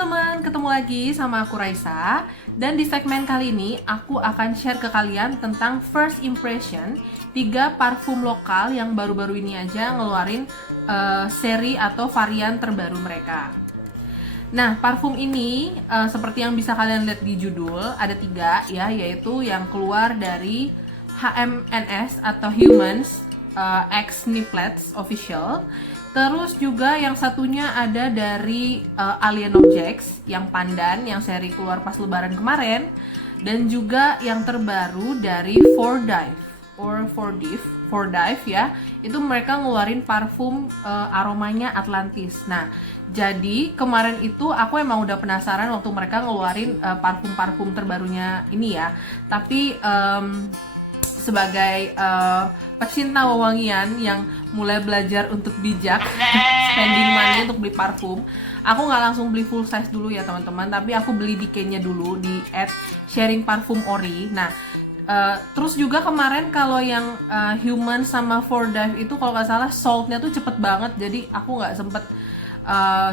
teman-teman, ketemu lagi sama aku Raisa. Dan di segmen kali ini aku akan share ke kalian tentang first impression 3 parfum lokal yang baru-baru ini aja ngeluarin seri atau varian terbaru mereka. Nah, parfum ini seperti yang bisa kalian lihat di judul, ada 3 ya, yaitu yang keluar dari HMNS atau Humans X Niplets Official. Terus juga yang satunya ada dari Alien Objects yang pandan, yang seri keluar pas lebaran kemarin. Dan juga yang terbaru dari Fordive ya, itu mereka ngeluarin parfum aromanya Atlantis. Nah, jadi kemarin itu aku emang udah penasaran waktu mereka ngeluarin parfum-parfum terbarunya ini ya. Tapi sebagai pecinta wewangian yang mulai belajar untuk bijak spending money untuk beli parfum, aku nggak langsung beli full size dulu ya teman-teman, tapi aku beli decantnya dulu di @sharingparfumori. Nah, terus juga kemarin kalau yang Human sama Fordive itu kalau nggak salah saltnya tuh cepet banget, jadi aku nggak sempet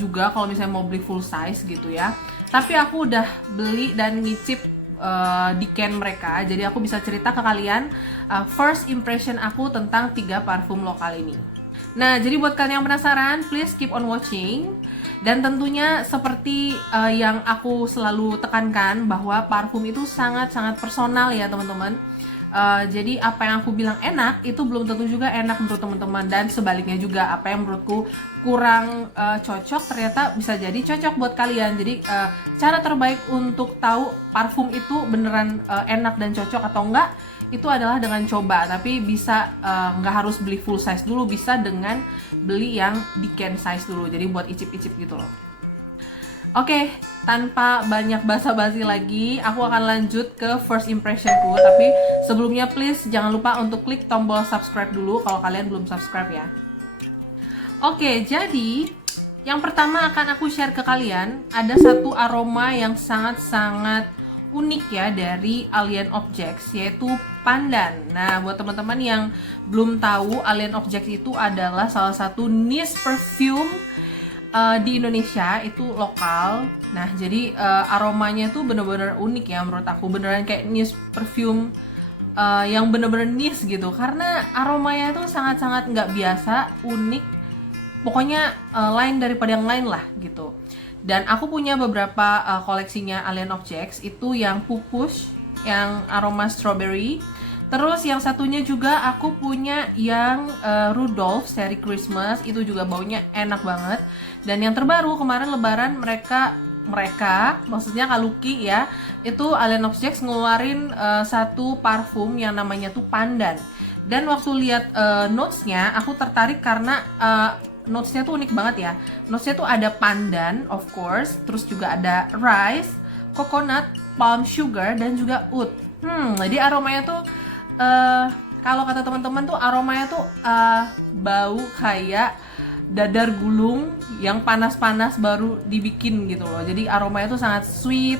juga kalau misalnya mau beli full size gitu ya. Tapi aku udah beli dan ngicip di can mereka, jadi aku bisa cerita ke kalian first impression aku tentang 3 parfum lokal ini. Nah, jadi buat kalian yang penasaran, please keep on watching. Dan tentunya seperti yang aku selalu tekankan, bahwa parfum itu sangat-sangat personal ya teman-teman. Jadi apa yang aku bilang enak itu belum tentu juga enak menurut teman-teman, dan sebaliknya juga apa yang menurutku kurang cocok ternyata bisa jadi cocok buat kalian. Jadi cara terbaik untuk tahu parfum itu beneran enak dan cocok atau enggak itu adalah dengan coba. Tapi bisa nggak harus beli full size dulu, bisa dengan beli yang di can size dulu, jadi buat icip-icip gitu loh. Oke, tanpa banyak basa-basi lagi, aku akan lanjut ke first impressionku. Tapi sebelumnya please jangan lupa untuk klik tombol subscribe dulu kalau kalian belum subscribe ya. Oke, jadi yang pertama akan aku share ke kalian, ada satu aroma yang sangat-sangat unik ya dari Alien Objects, yaitu pandan. Nah, buat teman-teman yang belum tahu, Alien Objects itu adalah salah satu niche perfume di Indonesia, itu lokal. Nah, jadi aromanya tuh bener-bener unik ya menurut aku, beneran kayak niche perfume yang bener-bener niche gitu, karena aromanya tuh sangat-sangat nggak biasa, unik, pokoknya lain daripada yang lain lah gitu. Dan aku punya beberapa koleksinya Alien Objects, itu yang Pupus, yang aroma strawberry. Terus yang satunya juga aku punya yang Rudolph seri Christmas, itu juga baunya enak banget. Dan yang terbaru kemarin lebaran mereka maksudnya Kak Lucky ya, itu Alien Objects ngeluarin satu parfum yang namanya tuh pandan. Dan waktu lihat notesnya aku tertarik karena notesnya tuh unik banget ya. Notesnya tuh ada pandan of course, terus juga ada rice, coconut, palm sugar, dan juga oud. Jadi aromanya tuh kalau kata teman-teman tuh aromanya tuh bau kayak dadar gulung yang panas-panas baru dibikin gitu loh. Jadi aromanya tuh sangat sweet,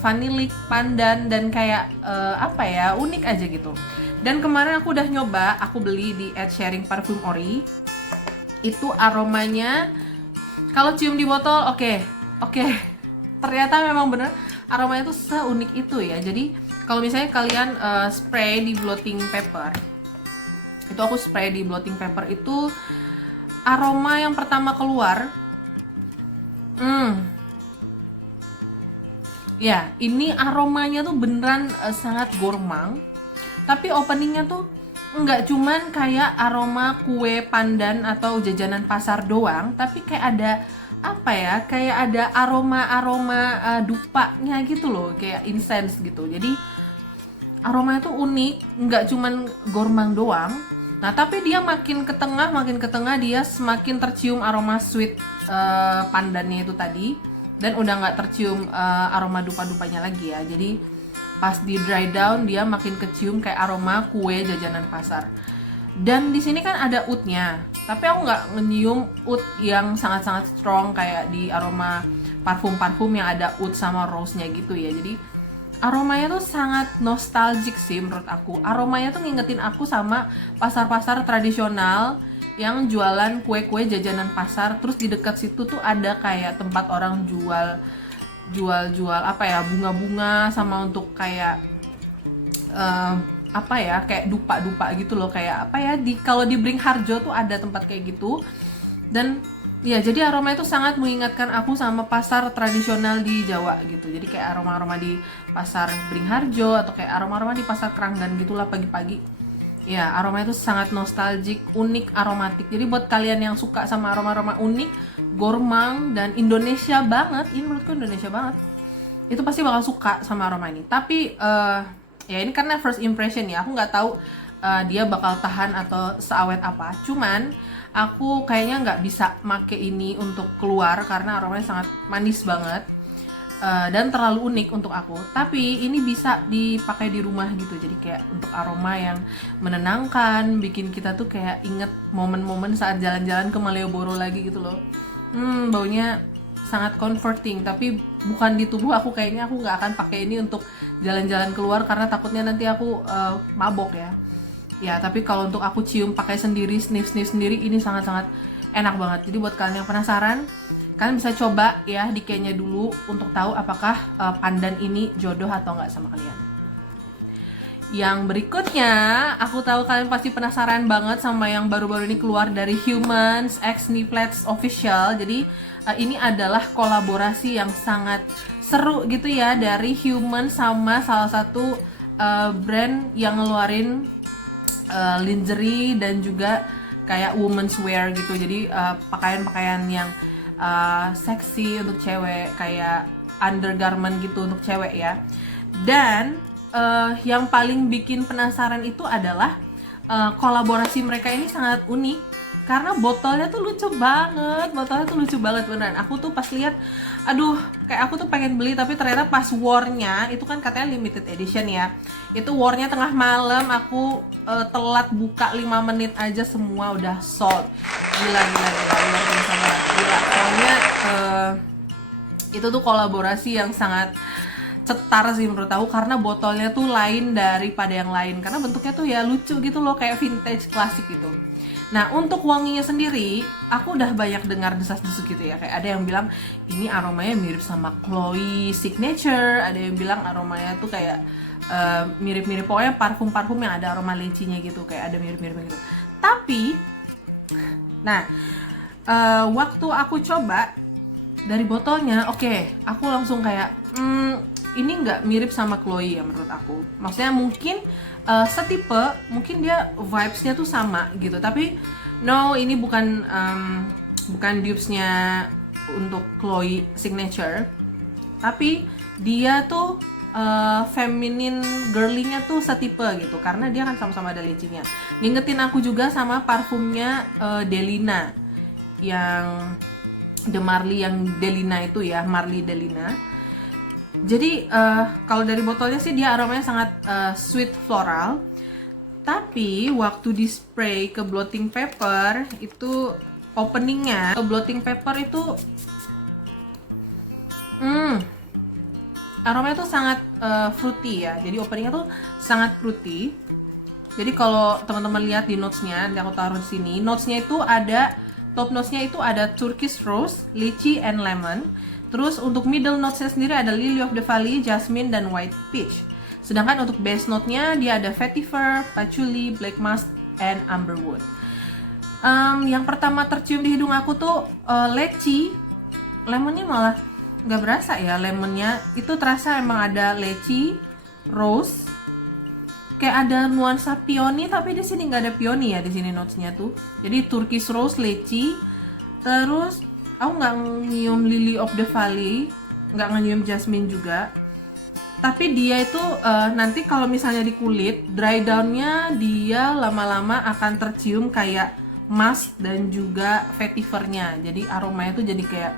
vanillic, pandan, dan kayak apa ya, unik aja gitu. Dan kemarin aku udah nyoba, aku beli di @sharingparfumori. Itu aromanya kalau cium di botol oke. Ternyata memang bener aromanya tuh seunik itu ya. Jadi kalau misalnya kalian spray di blotting paper, itu aku spray di blotting paper itu, aroma yang pertama keluar, ya ini aromanya tuh beneran sangat gourmand. Tapi openingnya tuh nggak cuman kayak aroma kue pandan atau jajanan pasar doang, tapi kayak ada apa ya, kayak ada aroma dupanya gitu loh, kayak incense gitu. Jadi aromanya tuh unik, nggak cuman gourmand doang. Nah, tapi dia makin ke tengah dia semakin tercium aroma sweet pandannya itu tadi, dan udah nggak tercium aroma dupa-dupanya lagi ya. Jadi pas di dry down dia makin kecium kayak aroma kue jajanan pasar. Dan di sini kan ada oudnya, tapi aku nggak nyium oud yang sangat-sangat strong kayak di aroma parfum-parfum yang ada oud sama rose-nya gitu ya. Jadi aromanya tuh sangat nostalgic sih menurut aku. Aromanya tuh ngingetin aku sama pasar-pasar tradisional yang jualan kue-kue jajanan pasar. Terus di dekat situ tuh ada kayak tempat orang jual apa ya, bunga-bunga sama untuk kayak apa ya, kayak dupa-dupa gitu loh, kayak apa ya, kalau di Bringharjo tuh ada tempat kayak gitu. Dan ya, jadi aroma itu sangat mengingatkan aku sama pasar tradisional di Jawa gitu. Jadi kayak aroma-aroma di pasar Bringharjo atau kayak aroma-aroma di pasar Kranggan gitulah pagi-pagi. Ya, aroma itu sangat nostalgic, unik, aromatik. Jadi buat kalian yang suka sama aroma-aroma unik, gourmand, dan Indonesia banget, ini menurutku Indonesia banget, itu pasti bakal suka sama aroma ini. Tapi ya ini karena first impression ya, aku nggak tahu dia bakal tahan atau seawet apa. Cuman aku kayaknya nggak bisa make ini untuk keluar karena aromanya sangat manis banget dan terlalu unik untuk aku. Tapi ini bisa dipakai di rumah gitu, jadi kayak untuk aroma yang menenangkan, bikin kita tuh kayak inget momen-momen saat jalan-jalan ke Malioboro lagi gitu loh. Baunya sangat comforting, tapi bukan di tubuh aku. Kayaknya aku nggak akan pakai ini untuk jalan-jalan keluar karena takutnya nanti aku mabok ya. Ya, tapi kalau untuk aku cium pakai sendiri, sniff sendiri, ini sangat-sangat enak banget. Jadi buat kalian yang penasaran, kalian bisa coba ya di Kenya dulu untuk tahu apakah pandan ini jodoh atau nggak sama kalian. Yang berikutnya, aku tahu kalian pasti penasaran banget sama yang baru-baru ini keluar dari Humans X Niflets Official. Jadi ini adalah kolaborasi yang sangat seru gitu ya dari Human sama salah satu brand yang ngeluarin lingerie dan juga kayak women's wear gitu. Jadi pakaian-pakaian yang seksi untuk cewek, kayak undergarment gitu untuk cewek ya. Dan yang paling bikin penasaran itu adalah kolaborasi mereka ini sangat unik karena botolnya tuh lucu banget, beneran. Aku tuh pas lihat, aduh, kayak aku tuh pengen beli, tapi ternyata pas war-nya itu kan katanya limited edition ya. Itu war-nya tengah malam, aku telat buka 5 menit aja semua udah sold. Gila biasa banget. Gila. Soalnya itu tuh kolaborasi yang sangat cetar sih menurut aku, karena botolnya tuh lain daripada yang lain, karena bentuknya tuh ya lucu gitu loh, kayak vintage klasik gitu. Nah, untuk wanginya sendiri, aku udah banyak dengar desas-desus gitu ya. Kayak ada yang bilang ini aromanya mirip sama Chloe Signature, ada yang bilang aromanya tuh kayak mirip-mirip, pokoknya parfum-parfum yang ada aroma lecinya gitu, kayak ada mirip-mirip gitu. Tapi, nah, waktu aku coba dari botolnya, oke, aku langsung kayak, ini nggak mirip sama Chloe ya menurut aku. Maksudnya mungkin setipe, mungkin dia vibes-nya tuh sama gitu, tapi no, ini bukan dupes-nya untuk Chloe Signature, tapi dia tuh feminine girly-nya tuh setipe gitu, karena dia kan sama-sama ada lecinya. Ngingetin aku juga sama parfumnya Delina, yang The Marley yang Delina itu ya, Marley Delina. Jadi kalau dari botolnya sih dia aromanya sangat sweet floral, tapi waktu di spray ke blotting paper itu openingnya ke blotting paper itu aromanya tuh sangat fruity ya. Jadi openingnya tuh sangat fruity. Jadi kalau teman-teman lihat di notesnya, nanti aku taruh di sini. Notesnya itu ada, top notesnya itu ada turquoise rose, lychee, and lemon. Terus untuk middle notes-nya sendiri ada lily of the valley, jasmine, dan white peach. Sedangkan untuk base note-nya dia ada vetiver, patchouli, black musk, and amberwood. Yang pertama tercium di hidung aku tuh leci. Lemonnya malah nggak berasa ya, lemonnya itu terasa emang ada leci, rose, kayak ada nuansa peony, tapi di sini nggak ada peony ya di sini notes-nya tuh. Jadi turquoise rose, leci, terus aku nggak nyium lily of the valley, nggak nyium jasmine juga. Tapi dia itu nanti kalau misalnya di kulit, dry down-nya dia lama-lama akan tercium kayak musk dan juga vetivernya. Jadi aromanya tuh jadi kayak,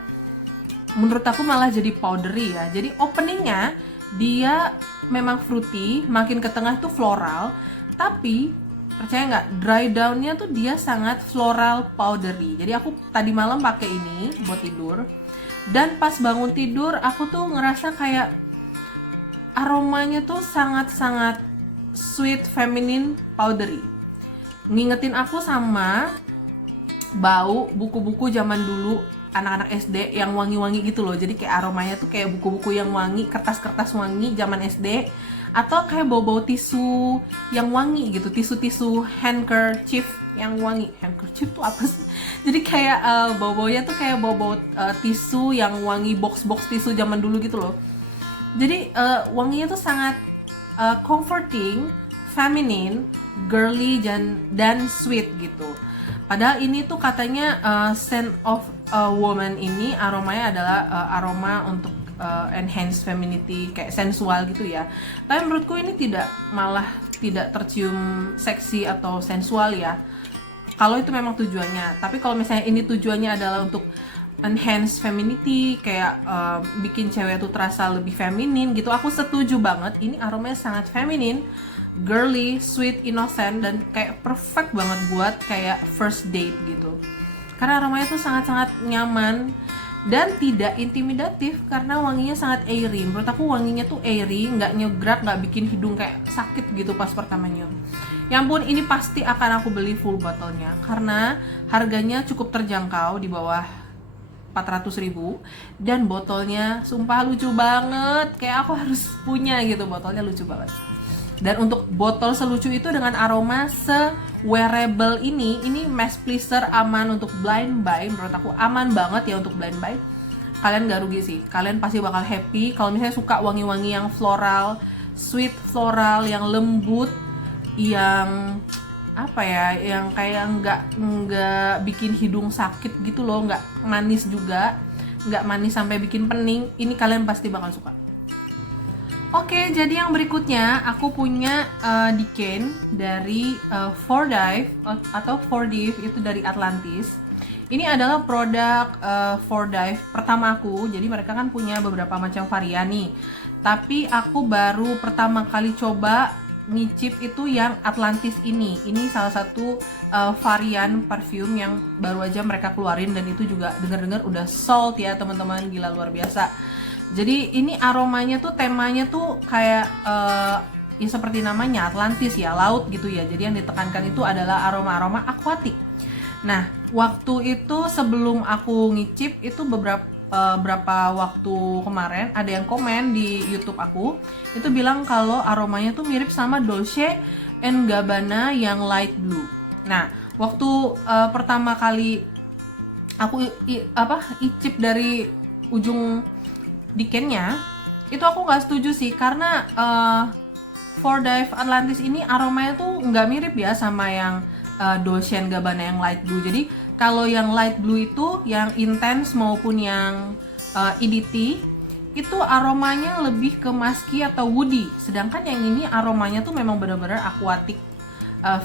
menurut aku malah jadi powdery ya. Jadi openingnya dia memang fruity, makin ke tengah tuh floral, tapi percaya nggak, dry down-nya tuh dia sangat floral powdery. Jadi aku tadi malam pakai ini buat tidur, dan pas bangun tidur aku tuh ngerasa kayak aromanya tuh sangat-sangat sweet, feminine, powdery. Ngingetin aku sama bau buku-buku zaman dulu anak-anak SD yang wangi-wangi gitu loh. Jadi kayak aromanya tuh kayak buku-buku yang wangi, kertas-kertas wangi zaman SD, atau kayak bau-bau tisu yang wangi gitu, tisu-tisu handkerchief yang wangi. Handkerchief tuh apa sih? Jadi kayak bau-baunya tuh kayak bau-bau tisu yang wangi, box-box tisu zaman dulu gitu loh. Jadi wanginya tuh sangat comforting, feminine, girly, dan sweet gitu. Padahal ini tuh katanya scent of a woman ini aromanya adalah aroma untuk enhance femininity, kayak sensual gitu ya. Tapi menurutku ini malah tidak tercium seksi atau sensual ya. Kalau itu memang tujuannya. Tapi kalau misalnya ini tujuannya adalah untuk enhance femininity, kayak bikin cewek tuh terasa lebih feminin gitu, aku setuju banget. Ini aromanya sangat feminin, girly, sweet, innocent, dan kayak perfect banget buat kayak first date gitu. Karena aromanya tuh sangat-sangat nyaman dan tidak intimidatif karena wanginya sangat airy. Menurut aku wanginya tuh airy, nggak nyegrak, nggak bikin hidung kayak sakit gitu pas pertama nyium. Ya ampun, ini pasti akan aku beli full botolnya karena harganya cukup terjangkau, di bawah 400.000, dan botolnya sumpah lucu banget. Kayak aku harus punya gitu, botolnya lucu banget. Dan untuk botol selucu itu dengan aroma se-wearable ini mass pleaser, aman untuk blind buy. Menurut aku aman banget ya untuk blind buy. Kalian gak rugi sih, kalian pasti bakal happy kalau misalnya suka wangi-wangi yang floral, sweet floral, yang lembut, yang apa ya, yang kayak nggak bikin hidung sakit gitu loh, nggak manis juga, nggak manis sampai bikin pening. Ini kalian pasti bakal suka. Oke, jadi yang berikutnya aku punya Decane dari Fordive atau Fordive, itu dari Atlantis. Ini adalah produk Fordive pertama aku. Jadi mereka kan punya beberapa macam varian nih. Tapi aku baru pertama kali coba ngicip itu yang Atlantis ini. Ini salah satu varian parfum yang baru aja mereka keluarin, dan itu juga dengar-dengar udah sold ya teman-teman, gila luar biasa. Jadi ini aromanya tuh, temanya tuh kayak ya seperti namanya Atlantis ya, laut gitu ya. Jadi yang ditekankan itu adalah aroma-aroma akuatik. Nah, waktu itu sebelum aku ngicip itu beberapa waktu kemarin ada yang komen di YouTube aku, itu bilang kalau aromanya tuh mirip sama Dolce & Gabbana yang light blue. Nah, waktu pertama kali aku icip dari ujung Decane-nya, itu aku nggak setuju sih, karena Fordive Atlantis ini aromanya tuh nggak mirip ya sama yang Dolce & Gabbana yang light blue. Jadi kalau yang light blue itu yang intense maupun yang EDT itu aromanya lebih ke musky atau woody, sedangkan yang ini aromanya tuh memang benar-benar aquatic,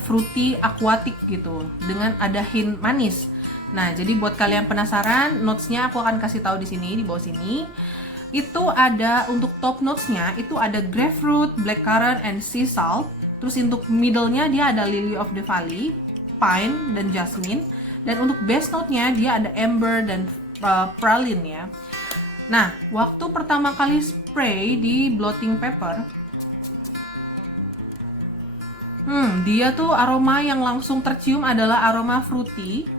fruity aquatic gitu, dengan ada hint manis. Nah, jadi buat kalian penasaran, notes-nya aku akan kasih tahu di sini, di bawah sini. Itu ada untuk top notes-nya itu ada grapefruit, blackcurrant, and sea salt. Terus untuk middle-nya dia ada lily of the valley, pine, dan jasmine. Dan untuk base note-nya dia ada amber dan praline ya. Nah, waktu pertama kali spray di blotting paper, dia tuh aroma yang langsung tercium adalah aroma fruity.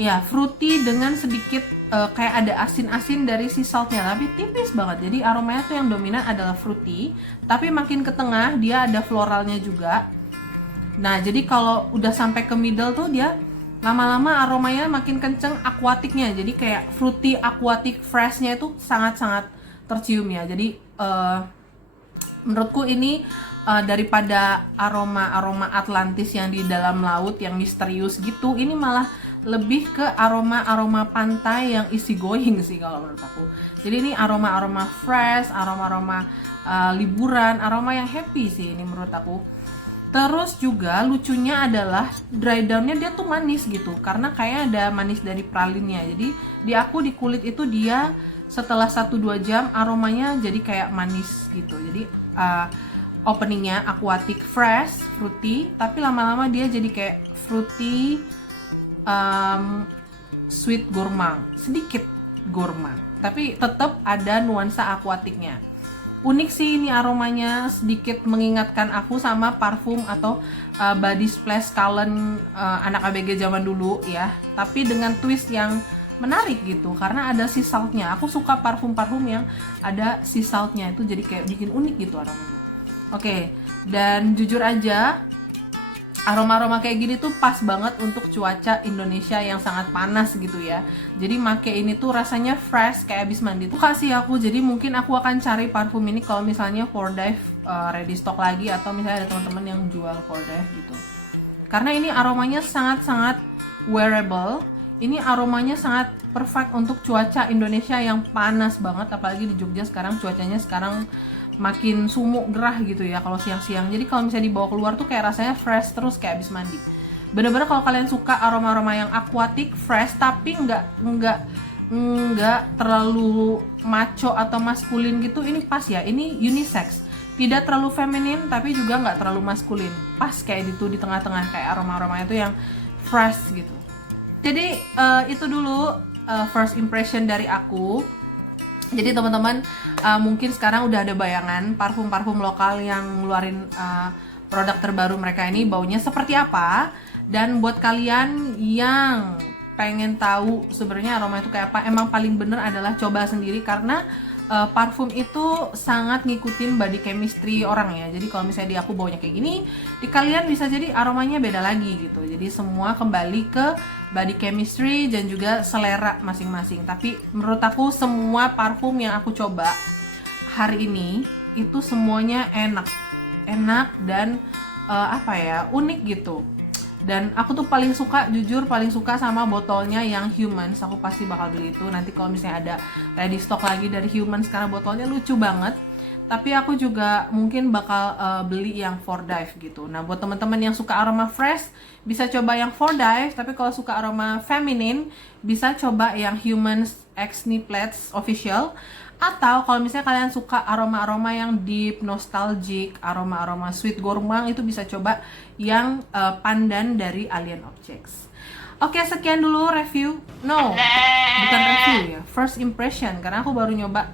Ya, fruity dengan sedikit kayak ada asin-asin dari sea saltnya, tapi tipis banget. Jadi aromanya tuh yang dominan adalah fruity, tapi makin ke tengah dia ada floralnya juga. Nah, jadi kalau udah sampai ke middle tuh dia lama-lama aromanya makin kenceng aquaticnya. Jadi kayak fruity aquatic freshnya itu sangat-sangat tercium ya. Jadi menurutku ini daripada aroma-aroma Atlantis yang di dalam laut yang misterius gitu, ini malah lebih ke aroma-aroma pantai yang easy going sih kalau menurut aku. Jadi ini aroma-aroma fresh, aroma-aroma liburan, aroma yang happy sih ini menurut aku. Terus juga lucunya adalah dry down-nya dia tuh manis gitu, karena kayak ada manis dari pralinnya. Jadi di aku di kulit itu dia setelah 1-2 jam aromanya jadi kayak manis gitu. Jadi openingnya aquatic fresh, fruity, tapi lama-lama dia jadi kayak fruity, sweet gourmand, sedikit gourmand, tapi tetap ada nuansa aquaticnya. unik sih ini aromanya, sedikit mengingatkan aku sama parfum atau body splash Cullen anak ABG zaman dulu ya, tapi dengan twist yang menarik gitu karena ada sea saltnya. Aku suka parfum-parfum yang ada sea saltnya, itu jadi kayak bikin unik gitu aromanya. Oke, dan jujur aja aroma-aroma kayak gini tuh pas banget untuk cuaca Indonesia yang sangat panas gitu ya. Jadi make ini tuh rasanya fresh kayak abis mandi tuh kasih aku. Jadi mungkin aku akan cari parfum ini kalau misalnya For Dive ready stock lagi, atau misalnya ada teman-teman yang jual For Dive gitu. Karena ini aromanya sangat-sangat wearable. Ini aromanya sangat perfect untuk cuaca Indonesia yang panas banget, apalagi di Jogja sekarang cuacanya sekarang makin sumuk gerah gitu ya kalau siang-siang. Jadi kalau misalnya dibawa keluar tuh kayak rasanya fresh terus kayak abis mandi. Bener-bener kalau kalian suka aroma-aroma yang aquatic, fresh tapi nggak terlalu macho atau maskulin gitu, ini pas ya. Ini unisex, tidak terlalu feminin tapi juga nggak terlalu maskulin, pas kayak gitu di tengah-tengah, kayak aroma-aroma itu yang fresh gitu. Jadi itu dulu first impression dari aku. Jadi teman-teman mungkin sekarang udah ada bayangan parfum-parfum lokal yang ngeluarin produk terbaru mereka ini baunya seperti apa. Dan buat kalian yang pengen tahu sebenarnya aroma itu kayak apa, emang paling bener adalah coba sendiri, karena parfum itu sangat ngikutin body chemistry orang ya. Jadi kalau misalnya di aku baunya kayak gini, di kalian bisa jadi aromanya beda lagi gitu. Jadi semua kembali ke body chemistry dan juga selera masing-masing. Tapi menurut aku semua parfum yang aku coba hari ini itu semuanya enak dan unik gitu. Dan aku tuh paling suka, jujur paling suka sama botolnya yang Humans. Aku pasti bakal beli itu nanti kalau misalnya ada ready stock lagi dari Humans, karena botolnya lucu banget. Tapi aku juga mungkin bakal beli yang For Dive gitu. Nah buat teman-teman yang suka aroma fresh bisa coba yang For Dive. Tapi kalau suka aroma feminine bisa coba yang Humans X Niplets Official. Atau kalau misalnya kalian suka aroma-aroma yang deep, nostalgic, aroma-aroma sweet gourmand, itu bisa coba yang pandan dari Alien Objects. Oke, sekian dulu review. No, bukan review ya, first impression, karena aku baru nyoba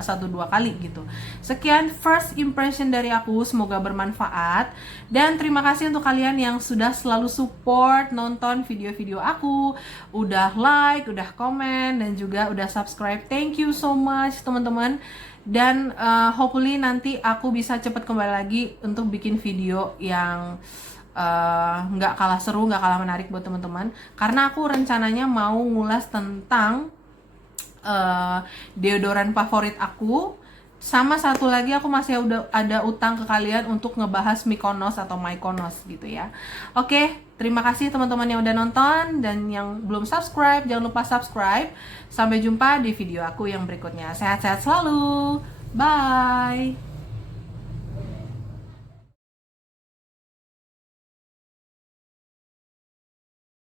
1-2 kali gitu. Sekian first impression dari aku, semoga bermanfaat. Dan terima kasih untuk kalian yang sudah selalu support nonton video-video aku, udah like, udah komen, dan juga udah subscribe. Thank you so much teman-teman. Dan hopefully nanti aku bisa cepet kembali lagi untuk bikin video yang nggak kalah seru, nggak kalah menarik buat teman-teman. Karena aku rencananya mau ngulas tentang deodoran favorit aku. Sama satu lagi aku masih ada utang ke kalian untuk ngebahas Mykonos atau Mykonos gitu ya. Oke, terima kasih teman-teman yang udah nonton, dan yang belum subscribe jangan lupa subscribe. Sampai jumpa di video aku yang berikutnya. Sehat-sehat selalu. Bye.